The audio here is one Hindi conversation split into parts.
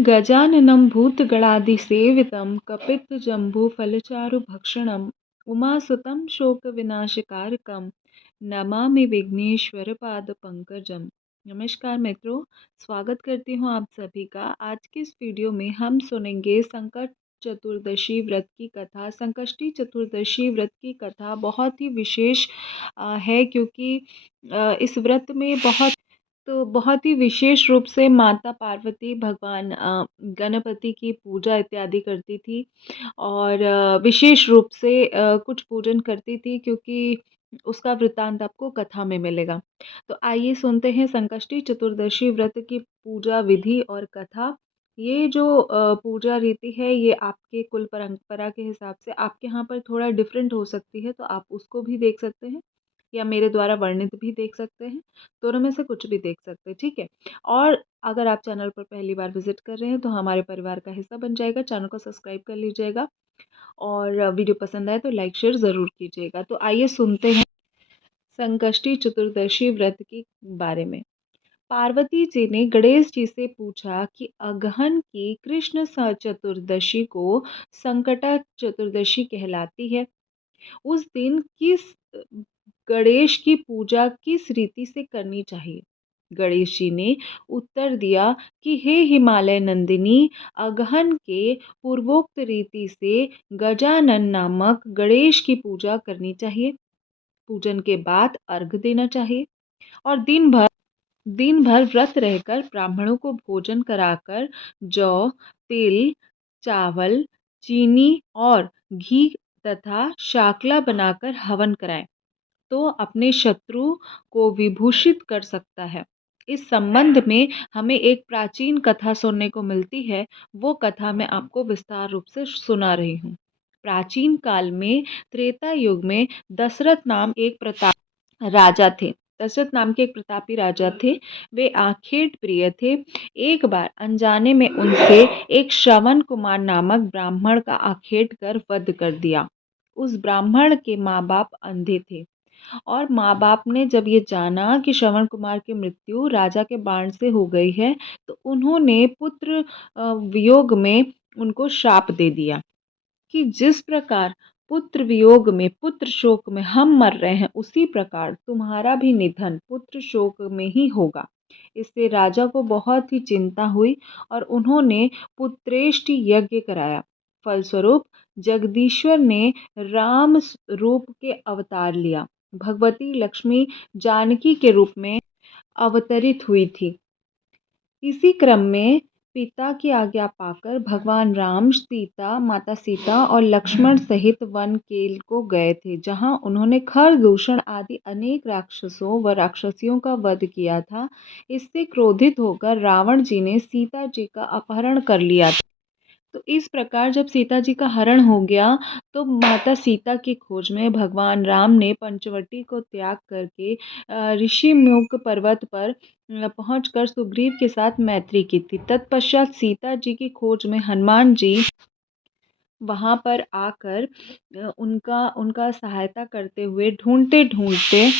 गजाननं भूतगणाधिसेवितं कपित्थजम्बूफलचारुभक्षणम् उमासुतं शोकविनाशकारकं नमामि विघ्नेश्वरपादपङ्कजम्। नमस्कार मित्रों, स्वागत करती हूँ आप सभी का। आज की इस वीडियो में हम सुनेंगे संकट चतुर्दशी व्रत की कथा। संकष्टी चतुर्दशी व्रत की कथा बहुत ही विशेष है, क्योंकि इस व्रत में बहुत ही विशेष रूप से माता पार्वती भगवान गणपति की पूजा इत्यादि करती थी, और विशेष रूप से कुछ पूजन करती थी, क्योंकि उसका वृत्तांत आपको कथा में मिलेगा। तो आइए सुनते हैं संकष्टी चतुर्दशी व्रत की पूजा विधि और कथा। ये जो पूजा रीति है, ये आपके कुल परंपरा के हिसाब से आपके यहाँ पर थोड़ा डिफरेंट हो सकती है, तो आप उसको भी देख सकते हैं या मेरे द्वारा वर्णित भी देख सकते हैं। दोनों में से कुछ भी देख सकते हैं, ठीक है। और अगर आप चैनल पर पहली बार विजिट कर रहे हैं तो हमारे परिवार का हिस्सा बन जाएगा, चैनल को सब्सक्राइब कर लीजिएगा, और वीडियो पसंद आए तो लाइक शेयर ज़रूर कीजिएगा। तो आइए सुनते हैं संकष्टी चतुर्दशी व्रत के बारे में। पार्वती जी ने गणेश जी से पूछा कि अगहन की कृष्ण चतुर्दशी को संकटा चतुर्दशी कहलाती है। उस दिन गणेश की पूजा किस रीति से करनी चाहिए? गणेश जी ने उत्तर दिया कि हे हिमालय नंदिनी, अगहन के पूर्वोक्त रीति से गजानन नामक गणेश की पूजा करनी चाहिए। पूजन के बाद अर्घ देना चाहिए, और दिन भर व्रत रहकर ब्राह्मणों को भोजन कराकर जौ, तिल, चावल, चीनी और घी तथा शाकला बनाकर हवन कराएं, तो अपने शत्रु को विभूषित कर सकता है। इस संबंध में हमें एक प्राचीन कथा सुनने को मिलती है। वो कथा मैं आपको विस्तार रूप से सुना रही हूँ। प्राचीन काल में, त्रेता युग में, राजा थे दशरथ नाम के एक प्रतापी राजा थे। वे आखेट प्रिय थे। एक बार अनजाने में उनसे एक श्रवण कुमार नामक ब्राह्मण का आखेट कर वध कर दिया। उस ब्राह्मण के माँ बाप अंधे थे, और माँ बाप ने जब ये जाना कि श्रवण कुमार की मृत्यु राजा के बाण से हो गई है, तो उन्होंने पुत्र वियोग में उनको शाप दे दिया कि जिस प्रकार पुत्र वियोग में, पुत्र शोक में हम मर रहे हैं, उसी प्रकार तुम्हारा भी निधन पुत्र शोक में ही होगा। इससे राजा को बहुत ही चिंता हुई, और उन्होंने पुत्रेष्टि यज्ञ कराया। फलस्वरूप जगदीश्वर ने राम रूप के अवतार लिया। भगवती लक्ष्मी जानकी के रूप में अवतरित हुई थी। इसी क्रम में पिता की आज्ञा पाकर भगवान राम माता सीता और लक्ष्मण सहित वन केल को गए थे, जहां उन्होंने खरदूषण आदि अनेक राक्षसों व राक्षसियों का वध किया था। इससे क्रोधित होकर रावण जी ने सीता जी का अपहरण कर लिया था। तो इस प्रकार जब सीता जी का हरण हो गया, तो माता सीता की खोज में भगवान राम ने पंचवटी को त्याग करके ऋषिमुख पर्वत पर पहुंचकर सुग्रीव के साथ मैत्री की थी। तत्पश्चात सीता जी की खोज में हनुमान जी वहां पर आकर उनका उनका सहायता करते हुए ढूंढते ढूंढते,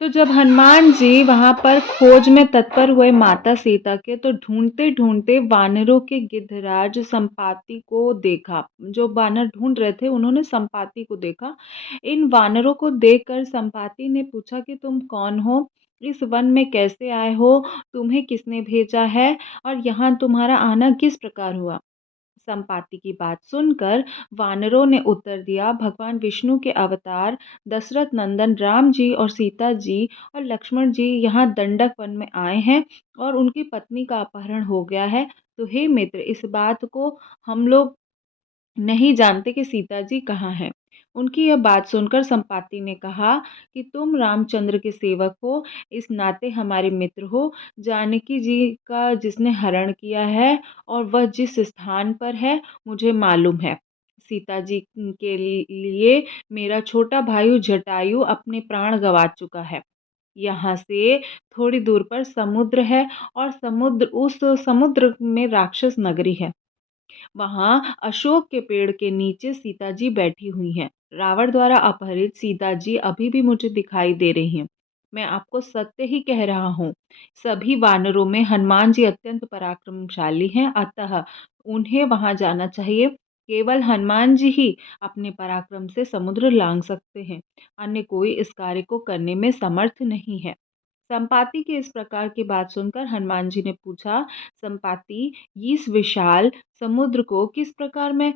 तो जब हनुमान जी वहां पर खोज में तत्पर हुए माता सीता के, तो ढूंढते ढूंढते वानरों के गिद्धराज संपाति को देखा। जो वानर ढूंढ रहे थे, उन्होंने संपाति को देखा। इन वानरों को देखकर संपाति ने पूछा कि तुम कौन हो, इस वन में कैसे आए हो, तुम्हें किसने भेजा है, और यहाँ तुम्हारा आना किस प्रकार हुआ? संपाति की बात सुनकर वानरों ने उत्तर दिया, भगवान विष्णु के अवतार दशरथ नंदन राम जी और सीता जी और लक्ष्मण जी यहाँ दंडक वन में आए हैं, और उनकी पत्नी का अपहरण हो गया है। तो हे मित्र, इस बात को हम लोग नहीं जानते कि सीता जी कहाँ हैं। उनकी यह बात सुनकर संपाति ने कहा कि तुम रामचंद्र के सेवक हो, इस नाते हमारे मित्र हो। जानकी जी का जिसने हरण किया है, और वह जिस स्थान पर है, मुझे मालूम है। सीता जी के लिए मेरा छोटा भाई जटायु अपने प्राण गंवा चुका है। यहाँ से थोड़ी दूर पर समुद्र है, और उस समुद्र में राक्षस नगरी है। वहां अशोक के पेड़ के नीचे सीता जी बैठी हुई हैं। रावण द्वारा अपहरित सीता जी अभी भी मुझे दिखाई दे रही हैं। मैं आपको सत्य ही कह रहा हूँ। सभी वानरों में हनुमान जी अत्यंत पराक्रमशाली हैं, अतः उन्हें वहां जाना चाहिए। केवल हनुमान जी ही अपने पराक्रम से समुद्र लांघ सकते हैं, अन्य कोई इस कार्य को करने में समर्थ नहीं है। संपाति के इस प्रकार की बात सुनकर हनुमान जी ने पूछा, संपाति, इस विशाल समुद्र को किस प्रकार मैं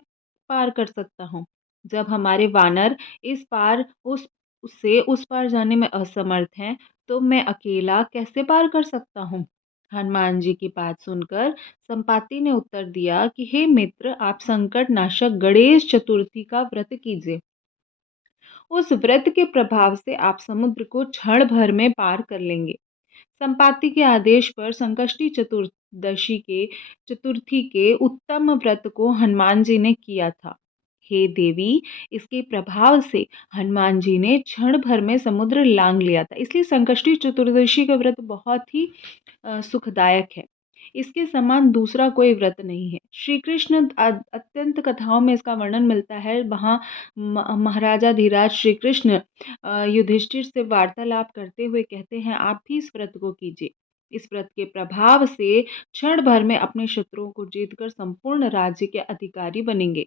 पार कर सकता हूँ? जब हमारे वानर इस पार उस उससे उस पार जाने में असमर्थ हैं, तो मैं अकेला कैसे पार कर सकता हूँ? हनुमान जी की बात सुनकर संपाति ने उत्तर दिया कि हे मित्र, आप संकट नाशक गणेश चतुर्थी का व्रत कीजिए। उस व्रत के प्रभाव से आप समुद्र को क्षण भर में पार कर लेंगे। संपाति के आदेश पर संकष्टी चतुर्थी के उत्तम व्रत को हनुमान जी ने किया था। हे देवी, इसके प्रभाव से हनुमान जी ने क्षण भर में समुद्र लांघ लिया था। इसलिए संकष्टी चतुर्दशी का व्रत बहुत ही सुखदायक है। इसके समान दूसरा कोई व्रत नहीं है। श्री कृष्ण अत्यंत कथाओं में इसका वर्णन मिलता है। वहाँ महाराजा धीराज श्री कृष्ण युधिष्ठिर से वार्तालाप करते हुए कहते हैं, आप भी इस व्रत को कीजिए। इस व्रत के प्रभाव से क्षण भर में अपने शत्रुओं को जीतकर संपूर्ण राज्य के अधिकारी बनेंगे।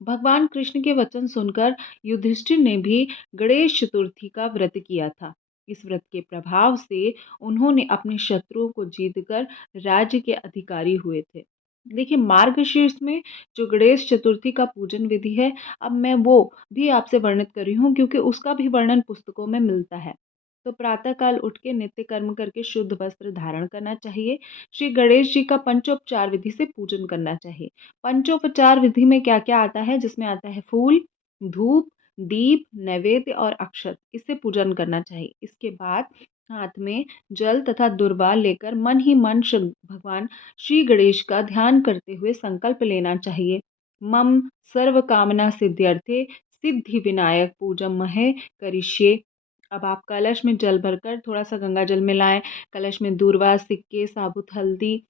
भगवान कृष्ण के वचन सुनकर युधिष्ठिर ने भी गणेश चतुर्थी का व्रत किया था। इस व्रत के प्रभाव से उन्होंने अपने शत्रुओं को जीतकर राज्य के अधिकारी हुए थे। देखिए, मार्गशीर्ष में जो गणेश चतुर्थी का पूजन विधि है, अब मैं वो भी आपसे वर्णित कर रही हूँ, क्योंकि उसका भी वर्णन पुस्तकों में मिलता है। तो प्रातःकाल उठ के नित्य कर्म करके शुद्ध वस्त्र धारण करना चाहिए। श्री गणेश जी का पंचोपचार विधि से पूजन करना चाहिए। पंचोपचार विधि में क्या-क्या आता है? जिसमें आता है फूल, धूप, दीप, नैवेद्य और अक्षत। इससे पूजन करना चाहिए। इसके बाद हाथ में जल तथा दुर्वा लेकर मन ही मन भगवान श्री गणेश का ध्यान करते हुए संकल्प लेना चाहिए। मम सर्व कामना सिद्ध्यर्थे सिद्धि विनायक पूजमहे करिष्ये। अब आप कलश में जल भरकर थोड़ा सा गंगा जल मिलाएं। कलश में दूर्वा, सिक्के, साबुत हल्दी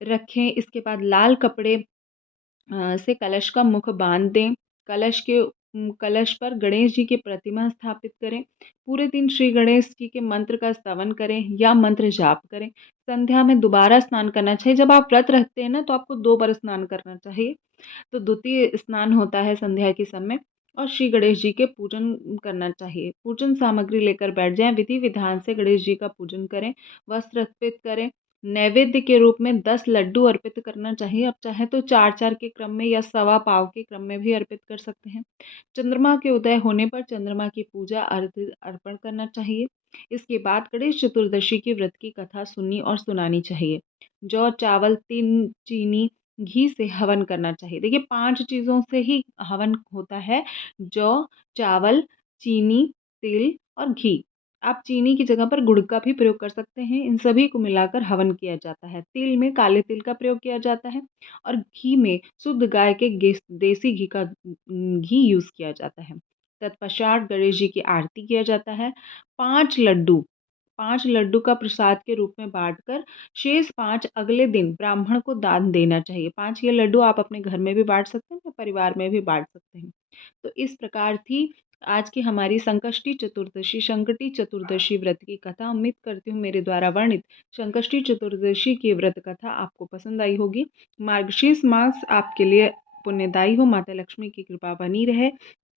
रखें। इसके बाद लाल कपड़े से कलश का मुख बांध दें। कलश पर गणेश जी की प्रतिमा स्थापित करें। पूरे दिन श्री गणेश जी के मंत्र का स्तवन करें या मंत्र जाप करें। संध्या में दोबारा स्नान करना चाहिए। जब आप व्रत रखते हैं ना, तो आपको 2 बार स्नान करना चाहिए। तो द्वितीय स्नान होता है संध्या के समय, और श्री गणेश जी के पूजन करना चाहिए। पूजन सामग्री लेकर बैठ जाएं। विधि विधान से गणेश जी का पूजन करें, वस्त्र अर्पित करें। नैवेद्य के रूप में 10 लड्डू अर्पित करना चाहिए। अब चाहे तो 4-4 के क्रम में या सवा पाव के क्रम में भी अर्पित कर सकते हैं। चंद्रमा के उदय होने पर चंद्रमा की पूजा अर्घ्य अर्पण करना चाहिए। इसके बाद गणेश चतुर्दशी के व्रत की कथा सुननी और सुनानी चाहिए। जौ, चावल, तिल, चीनी, घी से हवन करना चाहिए। देखिए, 5 चीज़ों से ही हवन होता है। जौ, चावल, चीनी, तिल और घी। आप चीनी की जगह पर गुड़ का भी प्रयोग कर सकते हैं। इन सभी को मिलाकर हवन किया जाता है। तिल में काले तिल का प्रयोग किया जाता है, और घी में शुद्ध गाय के देसी घी का घी यूज़ किया जाता है। तत्पश्चात गणेश जी की आरती किया जाता है। 5 लड्डू 5 लड्डू का प्रसाद के रूप में बाँटकर शेष 5 अगले दिन ब्राह्मण को दान देना चाहिए। 5 ये लड्डू आप अपने घर में भी बाँट सकते हैं या परिवार में भी बाँट सकते हैं। तो इस प्रकार थी आज की हमारी संकटी चतुर्दशी व्रत की कथा। उम्मीद करती हूँ मेरे द्वारा वर्णित संकष्टी चतुर्दशी की व्रत कथा आपको पसंद आई होगी। मार्गशीर्ष मास आपके लिए पुण्यदायी हो, माता लक्ष्मी की कृपा बनी रहे,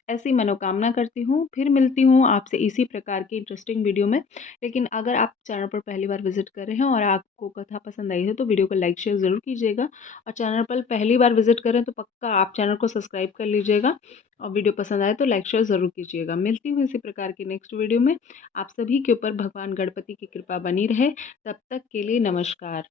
ऐसी मनोकामना करती हूँ। फिर मिलती हूँ आपसे इसी प्रकार की इंटरेस्टिंग वीडियो में। लेकिन अगर आप चैनल पर पहली बार विजिट कर रहे हैं और आपको कथा पसंद आई है, तो वीडियो को लाइक शेयर ज़रूर कीजिएगा। और चैनल पर पहली बार विजिट करें तो पक्का आप चैनल को सब्सक्राइब कर लीजिएगा, और वीडियो पसंद आए तो लाइक शेयर ज़रूर कीजिएगा। मिलती हूँ इसी प्रकार की नेक्स्ट वीडियो में। आप सभी के ऊपर भगवान गणपति की कृपा बनी रहे। तब तक के लिए नमस्कार।